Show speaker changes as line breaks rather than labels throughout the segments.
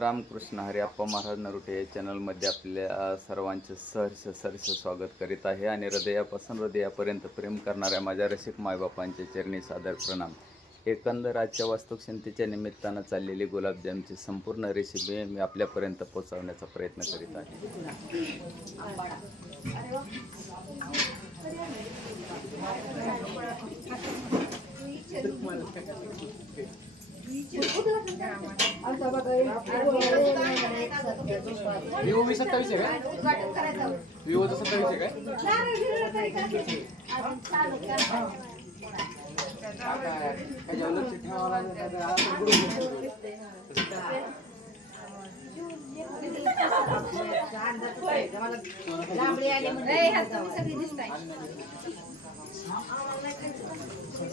रामकृष्ण हरी अप्पा महाराज नरुटे या चॅनलमध्ये आपल्या सर्वांचे सहर्ष सहर्ष स्वागत करीत आहे आणि हृदयापासून हृदयापर्यंत प्रेम करणाऱ्या माझ्या रसिक मायबापांच्या चरणी सादर प्रणाम. एकंदर आजच्या वास्तुक्षमतेच्या निमित्तानं चाललेली गुलाबजामची संपूर्ण रेसिपी मी आपल्यापर्यंत पोहोचवण्याचा प्रयत्न करीत आहे.
विवो वी सत्तावीस आहे का? विवोचं सत्तावीस आहे काय त्याच्यावर लक्ष ठेवावं लागेल का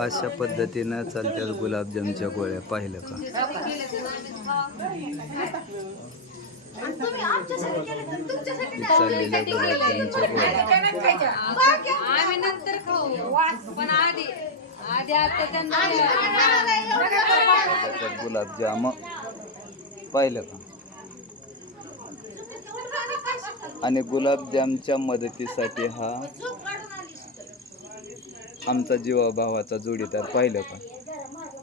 अशा पद्धतीनं चालत्यात गुलाबजामच्या गोळ्या. पाहिलं का? चाललेल्या गुलाबजामच्या गोळ्या
आम्ही नंतर खाऊ. पण आधी. आधी आता त्यांना
त्याच्यात गुलाबजाम. पाहिलं का? आणि गुलाबजामच्या मदतीसाठी हा आमचा जीवाभावाचा जोडीदार पाहिलं का?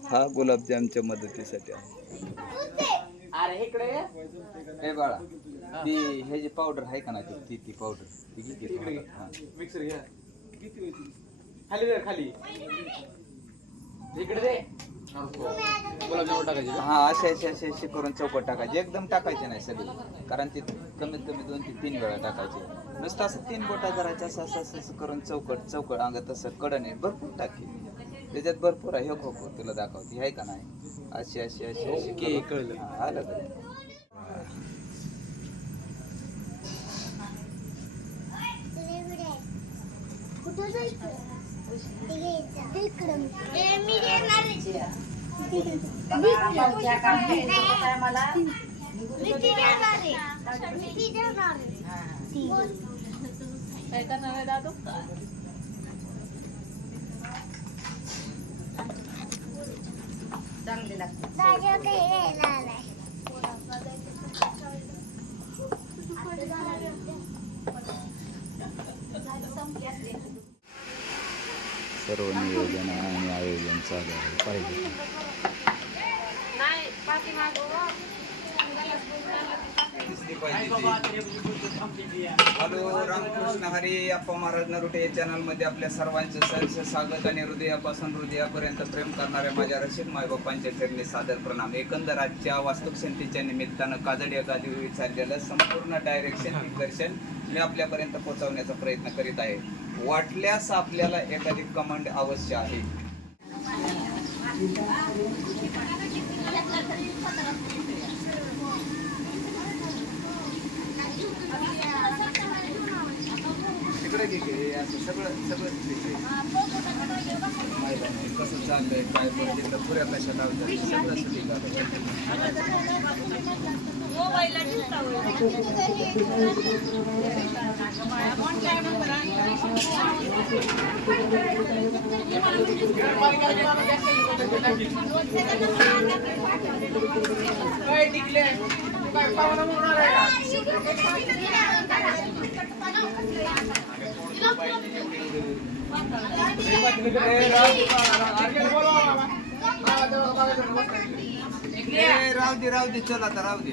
हा गुलाबजामच्या मदतीसाठी आहे.
अरे इकडे. ये.
हे बाळा ती हे जी पावडर आहे का ना ती ती ती पावडर ती किती.
मिक्सर घ्या. खाली खाली इकडे दे गुलाबजामुन टाकायचे का?
हा असे असे असे असे करून चौकट टाकायचे. एकदम टाकायचे नाही सगळे. कारण ते कमीत कमी दोन ते तीन वेळा टाकायचे. नुसतं असं तीन बोटा करायचं असं असं असं असं करून चौकट चौकट अंग तसं कडने भरपूर टाकी. त्याच्यात भरपूर आहे. हो खो खो तुला दाखवते. आहे का नाही? अशी अशी अशी अशी
कळलं.
आलं का?
कुठं मी आहे
काय करणार दादू?
सर्व नियोजन आणि आयोजन चालू आहे. पाहिजे.
नाही पाठीमागं
हॅलो रामकृष्ण हरी अप्पा महाराज नरुटे या चॅनलमध्ये आपल्या सर्वांचे सहर्ष स्वागत आणि हृदयापासून हृदयापर्यंत प्रेम करणाऱ्या माझ्या रशीद मायबापांच्या चरणी सादर प्रणाम. एकंदर आजच्या वास्तुक्षमतेच्या निमित्तानं काजड या गादीवर विचारलेलं संपूर्ण डायरेक्शन दिग्दर्शन मी आपल्यापर्यंत पोहोचवण्याचा प्रयत्न करीत आहे. वाटल्यास आपल्याला एखादी कमांड अवश्य आहे. तिकडे हे असं सगळं सगळं तिथे. कसं चाललंय काय म्हणजे पद्धतीनं पुऱ्या कशा लावतात सगळं असं लिहिलं आहे.
काय टिकले तू काय पाहुणा म्हणून आलाय का? ए, राव, अर्जंट बोलवा बाबा. बाबा, तेवढं बघायचं ना, बस.
ए, राहू दे राहू दे चल आता राहू दे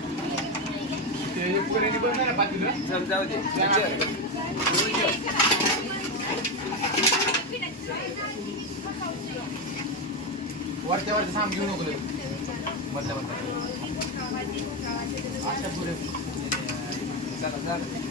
जाऊ दे
वरच्या वरच्या साम घेऊ नको मधल्या. मधल्या हो, हो, हो.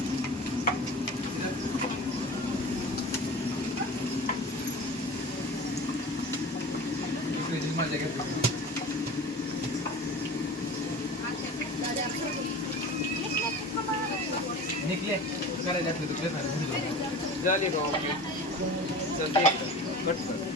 निघले करायला आपले दुसरे
झाली भाऊ चल कट कर